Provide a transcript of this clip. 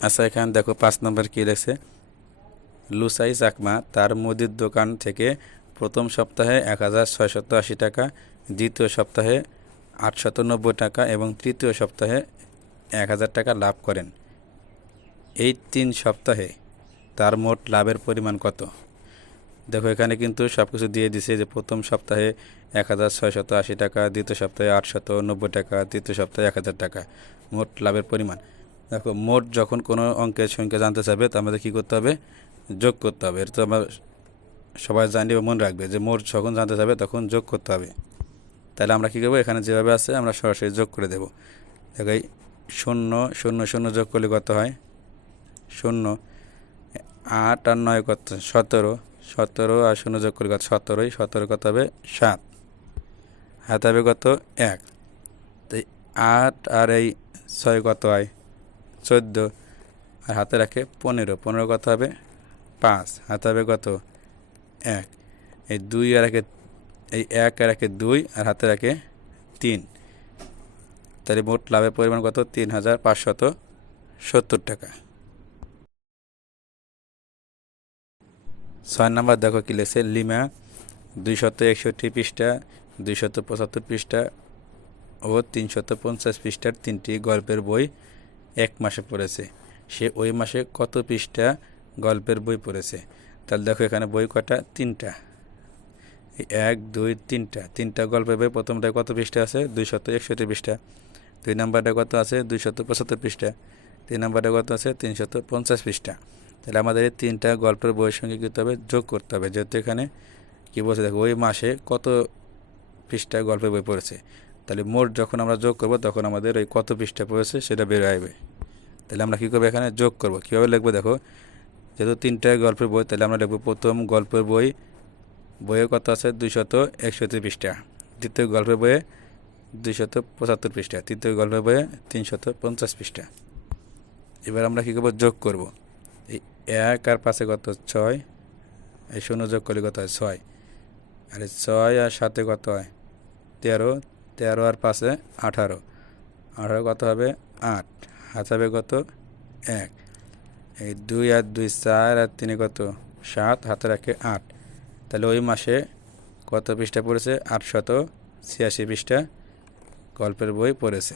আচ্ছা এখানে দেখো পাঁচ নম্বর কী লেখছে লুসাই চাকমা তার মুদির দোকান থেকে প্রথম সপ্তাহে এক হাজার ছয়শত আশি টাকা, দ্বিতীয় সপ্তাহে আটশত নব্বই টাকা এবং তৃতীয় সপ্তাহে এক হাজার টাকা লাভ করেন। এই তিন সপ্তাহে তার মোট লাভের পরিমাণ কত? দেখো, এখানে কিন্তু সব কিছু দিয়ে দিছে যে প্রথম সপ্তাহে এক হাজার ছয়শত আশি টাকা, দ্বিতীয় সপ্তাহে আটশত নব্বই টাকা, তৃতীয় সপ্তাহে এক হাজার টাকা। মোট লাভের পরিমাণ। দেখো, মোট যখন কোনো অঙ্কের সংখ্যা জানতে চাবে তো আমাদের কী করতে হবে? যোগ করতে হবে। এটা তো আমরা সবাই জানি মনে রাখবে যে মোট যখন জানতে চাবে তখন যোগ করতে হবে। তাহলে আমরা কী করব? এখানে যেভাবে আছে, আমরা সরাসরি যোগ করে দেবো। দেখো, এই শূন্য শূন্য শূন্য যোগ করলে কত হয়? শূন্য। আট আর নয় কত? সতেরো। সতেরো আর শূন্য যোগ করলে কত? সতেরোই সতেরো কত হবে? সাত। হাত হবে কত? এক। তো আট আর এই ছয় কত হয়? চোদ্দ। আর হাতে রাখে পনেরো। পনেরো কত হবে? পাঁচ। হাতে হবে কত? এক। এই দুই আর একে, এই এক আর একে দুই আর হাতে রাখে তিন। তাহলে মোট লাভের পরিমাণ কত? তিন হাজার পাঁচশত সত্তর টাকা। ছয় নাম্বার দেখো কি লেখছে? লিমা দুইশত একষট্টি পৃষ্ঠা, দুইশত পঁচাত্তর পৃষ্ঠা ও তিনশত পঞ্চাশ পৃষ্ঠার তিনটি গল্পের বই এক মাসে পড়েছে। সে ওই মাসে কত পৃষ্ঠা গল্পের বই পড়েছে? তাহলে দেখো এখানে বই কটা তিনটা। এক, দুই, তিনটা। তিনটা গল্পের বই প্রথমটায় কত পৃষ্ঠা আছে? দুইশত একষট্টি পৃষ্ঠা। দুই নাম্বারটা কত আছে? দুইশত পঁচাত্তর পৃষ্ঠা। তিন নাম্বারটা কত আছে? তিনশত পঞ্চাশ পৃষ্ঠা। তাহলে আমাদের এই তিনটা গল্পের বইয়ের সঙ্গে কী করতে হবে? যোগ করতে হবে। যেহেতু এখানে কী বলছে? দেখো ওই মাসে কত পৃষ্ঠা গল্পের বই পড়েছে? তাহলে মোট যখন আমরা যোগ করব, তখন আমাদের ওই কত পৃষ্ঠা পড়েছে সেটা বের আসবে। তাহলে আমরা কী করব এখানে? যোগ করব। কীভাবে লিখব দেখো? যেহেতু তিনটা গল্পের বই, তাহলে আমরা লিখব প্রথম গল্পের বই, বইয়ে কত আছে? দুইশত একষট্টি পৃষ্ঠা। দ্বিতীয় গল্পের বইয়ে দুইশত পঁচাত্তর পৃষ্ঠা। তৃতীয় গল্পের বইয়ে তিনশত পঞ্চাশ পৃষ্ঠা। এবার আমরা কী করব? যোগ করব। এই এক আর পাশে কত? ছয়। এই শূন্য যোগ করলে কত হয়? ছয়। আর ছয় আর সাথে কত হয়? তেরো। তেরো আর পাঁচে আঠারো। আঠারো কত হবে? আট। হাত হবে কত? এক। এই দুই আর দুই চার আর তিনে কত? সাত। হাতে রাখে আট। তাহলে ওই মাসে কত পৃষ্ঠা পড়েছে? আটশত ছিয়াশি পৃষ্ঠা গল্পের বই পড়েছে।